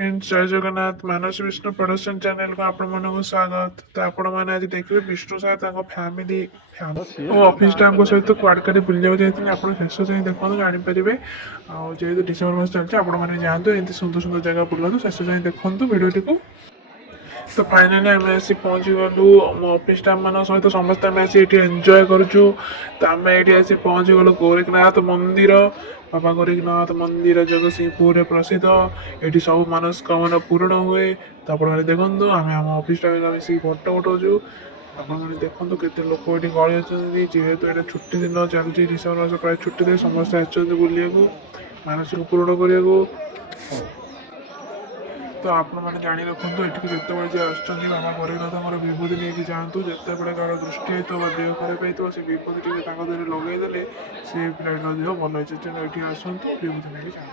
Friends जय जगन्नाथ मानस Vishnu production channel को आपण मानक स्वागत। तो आपण मैंने आज देखिए विष्णु साहब फैमिली ऑफिस टाइम सहित कुआड़ काड़ी बुले जाते आप शेष जाए देखो जानीपर जेहतु डिसेम्बर मास चलते आपने जातु एमती सुंदर सुंदर जगह बुलात शेष जाए देखूँ भिडियो को। तो फाइनाली आम आसी पहुँची गलु मो ऑफिस टाइम मान सहित समस्त आम आसी एंजॉय करुचु। तो आम ये आसी पहुँची गलु गोरखनाथ मंदिर बाबा गोरखनाथ मंदिर जगतसिंहपुर प्रसिद्ध ये सब मनस्कामना पूर्ण हुए। तो आप देखो आम आम ऑफिस टाइम मिसिक फटो उठाऊ आपने देखो केते लोक ये गली अच्छे जेहेतु ये छुट्टी दिन चलती डिसेम्बर मास प्राय छुट्टी दे समस्त बुलिया मानसिक पूरण करने को। तो आपने जाणी रखु ये जिते बड़े बाबा गोरखनाथ विभूति लेकिन जातु जिते बड़े कार दृष्टि होता है देह खराब होता से विभूति टी देह लगेदे से पिलाटर देह भल हो ये आसतु विभूति लेकिन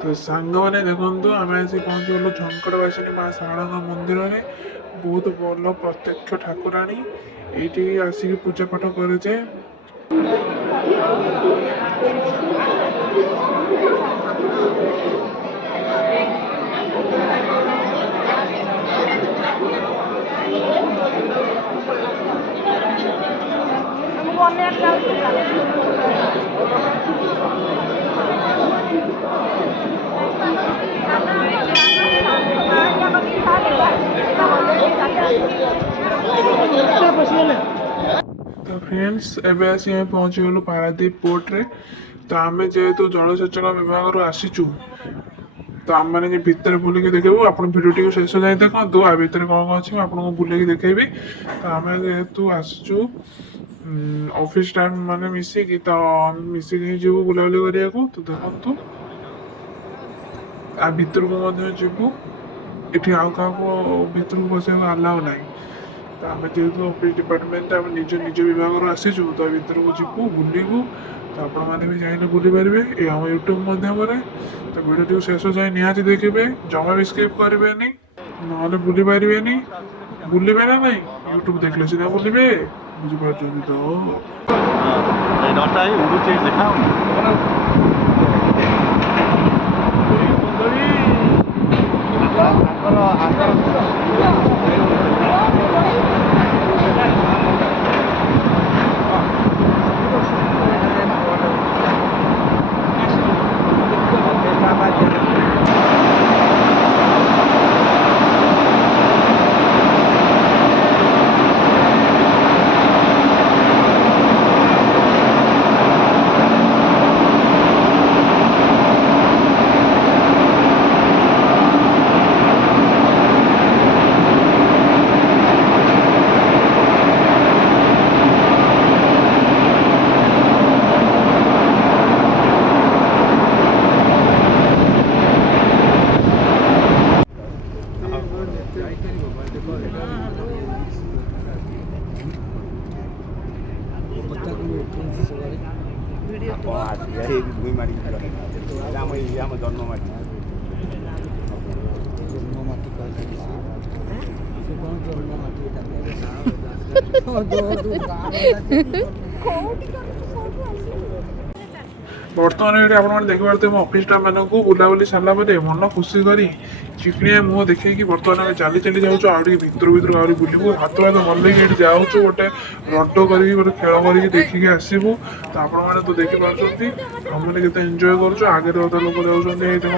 तो सांग मैंने देखो आम आसी पहुँची गलु झंकड़वासिनी माँ शारदा मंदिर में बहुत भल प्रत्यक्ष ठाकुराणी ये आसिक पूजा पाठ करे। तो फ्रेंड्स एबे आसी हम पहुंची गलु पारादीप पोर्ट रे। तो आम जेहेतु जलसेचन विभाग आसीचु तो आम मैंने भितर बुलिक देखू आप भिडियो टी शेष जाए देखो आ भितर कौन कौन अच्छी आपको बुलेक देखेबी। तो आम जेहेतु आसचु ऑफिस टाइम माने मिसिकी तो मिसिकी जीवु बुलाबुली करिया को। तो देखो आ भितर को जीवु ये आउ क्या भितर को बस आलाउ ना। तो आम जेहतु ऑफिस डिपार्टमेंट आम निज निज विभाग आसीचु तो भितर को जीवु बुलू। तो आपने भी चाहिए बुली पारे ये आम यूट्यूब मध्यम। तो भिडियो शेष जाए निहाती देखिए जमा भी स्किप करेंगे ना बुली पारे बुलवे ना ना यूट्यूब देखले सीधा बुलवे बुझीपार बर्तमान ये आप देखिए ऑफिस टाइम मान को बुलाबुली सारा मन खुशी कर चिकनिया मुह देखे कि बर्तमान चली चली जाऊँ आ भितर भितर आ बुलू हाथ हाथ भल कि जाऊँ गोटे रट कर गोटे खेल कर देखिए आसबू। तो आपण तो देखिपे हमने केते एंजॉय कर आगे अधा लोग जाऊँच देखते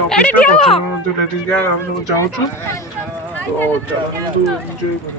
ऑफिस जाऊँ तो चलतु एंजॉय कर।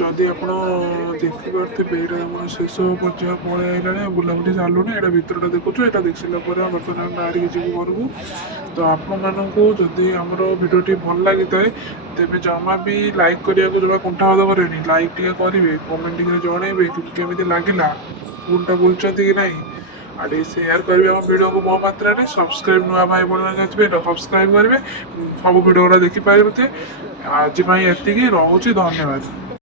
ଯଦି ଆପଣ ଦେଖିପାରୁଥିବେ ଏଇଟା ଆମର ଶେଷ ପର୍ଯ୍ୟାୟ ପଳେଇ ଆଇଲାଣି ଆଉ ବୁଲାବୁଲି ଚାଲୁନି। ଏଇଟା ଭିତରଟା ଦେଖୁଛୁ, ଏଇଟା ଦେଖି ସାରିଲା ପରେ ବର୍ତ୍ତମାନ ଆମେ ବାହାରିକି ଯିବୁ ଘରକୁ। ତ ଆପଣମାନଙ୍କୁ ଯଦି ଆମର ଭିଡ଼ିଓଟି ଭଲ ଲାଗିଥାଏ ତେବେ ଜମା ବି ଲାଇକ୍ କରିବାକୁ ଜମା କୁଣ୍ଠାବୋଧ କରିବେନି। ଲାଇକ୍ ଟିକେ କରିବେ, କମେଣ୍ଟ ଟିକେ ଜଣେଇବେ କେମିତି ଲାଗିଲା, ଭୁଲଟା ବୁଝୁଛନ୍ତି କି ନାହିଁ। ଆଉ ଟିକେ ସେୟାର କରିବେ ଆମ ଭିଡ଼ିଓକୁ ବହୁ ମାତ୍ରାରେ। ସବସ୍କ୍ରାଇବ୍ ନୂଆ ଭାଇ ଭଉଣୀମାନେ ଥିବେ ସବସ୍କ୍ରାଇବ୍ କରିବେ, ସବୁ ଭିଡ଼ିଓ ଗୁଡ଼ା ଦେଖିପାରିବେ। ଆଜି ପାଇଁ ଏତିକି, ରହୁଛି, ଧନ୍ୟବାଦ।